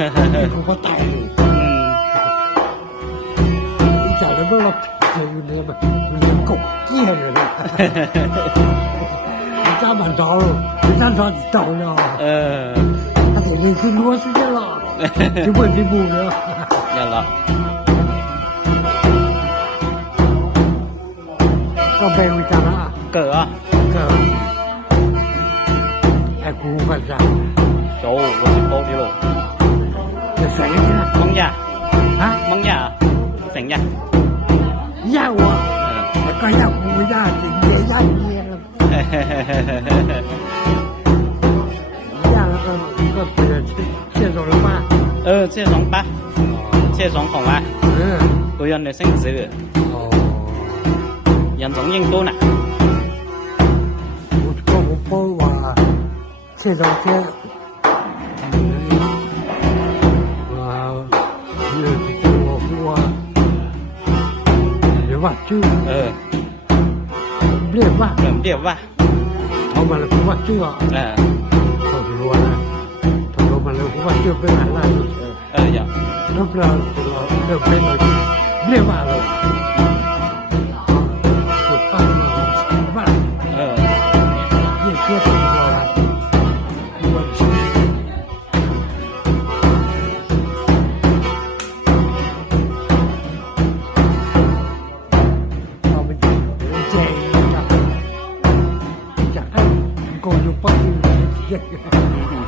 นี่กูก็ตายเลยอีกอย่างนึงเราเจออยู่เนี่ยมันกบเกี้ยเลยนะ家满着了，战场着了，他肯定是多时间了，就问题不了。要了，我背回家了，哥啊，个还顾不上，走，我去包的喽，这谁呢？蒙呀，啊，蒙呀，怎呀？压我，刚压顾不上，也压你了，压了个切手了吧？这种吧，这种ของว่ากูยันในเส้นซื้อยันสองยิงตัวน่ะ我包哇，这两天，我就เรียกว่าเรียกว่าเอามาแล้วผมว่าชั่วเขารู้นะถ้าเรามาแล้วผมว่าชั่วเป็นอะไรอย่างแล้วเราเริ่มเป็นเราเรียกว่าอะไรสุดท้ายมาว่าเรียกเทียบกับเราวันชีก็อยู่ป้าอยู่